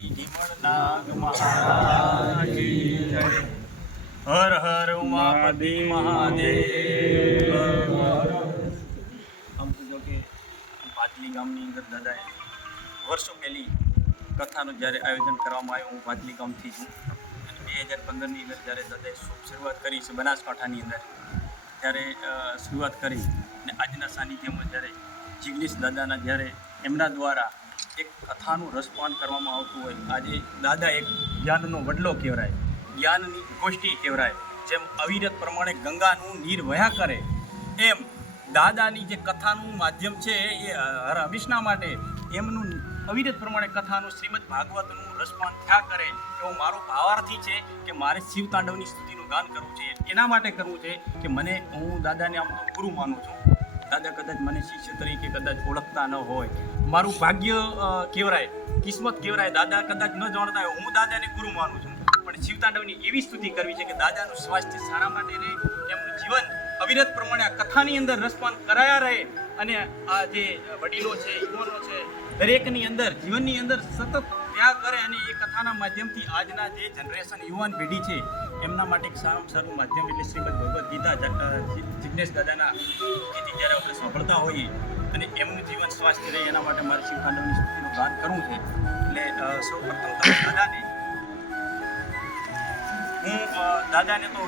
નાગ મહારાજ કી જય. હર હર ઉમાપતિ મહાદેવ. આમ તો જો કે પાટલી ગામની અંદર દાદાએ વર્ષો પહેલી કથાનું જ્યારે આયોજન કરવામાં આવ્યું, હું પાટલી ગામથી છું. 2015ની અંદર જ્યારે દાદાએ શરૂઆત કરી છે બનાસકાંઠાની અંદર, ત્યારે શરૂઆત કરી અને આજના સાનિધ્યમાં જ્યારે જિગ્નેશ દાદાના જ્યારે એમના દ્વારા એક કથાનું રસપાન કરવામાં આવતું હોય, આજે દાદા એક જ્ઞાનનો વડલો કહેવાય, જ્ઞાનની ગોષ્ઠી કહેવાય. જેમ અવિરત પ્રમાણે ગંગાનું નીર વહ્યા કરે, એમ દાદાની જે કથાનું માધ્યમ છે એ હંમેશના માટે એમનું અવિરત પ્રમાણે કથાનું શ્રીમદ ભાગવતનું રસપાન થયા કરે એવો મારો ભાવાર્થી છે કે મારે શિવ તાંડવની સ્તુતિનું ગાન કરવું છે. એના માટે કરવું છે કે હું દાદાને આમ તો ગુરુ માનું છું. દાદા કદાચ મને શિષ્ય તરીકે કદાચ ઓળખતા ન હોય, મારું ભાગ્ય કહેવાય, કિસ્મત કહેવાય, દાદા કદાચ ન જાણતા હોય, હું દાદાને ગુરુ માનું છું. પણ શિવતાંડવની એવી સ્તુતિ કરવી છે કે દાદાનું સ્વાસ્થ્ય સારા માટે રહે, એમનું જીવન અવિરત પ્રમાણે આ કથાની અંદર રસપાન કરાયા રહે, અને આ જે વડીલો છે, યુવાનો છે, દરેકની અંદર જીવનની અંદર સતત ત્યાગ કરે, અને એ કથાના માધ્યમથી આજના જે જનરેશન યુવાન પેઢી છે એમના માટે એક સારામાં સારું માધ્યમ એટલે શ્રીમદ ભગવદ્ ગીતા જિગ્નેશ દાદાના જેથી જ્યારે આપણે સાંભળતા હોઈએ અને એમનું જીવન સ્વાસ્થ્ય રહે, એના માટે મારે શિવતાંડવની સ્તુતિનું ગાન કરવું છે. એટલે સૌ પ્રથમ દાદાને તો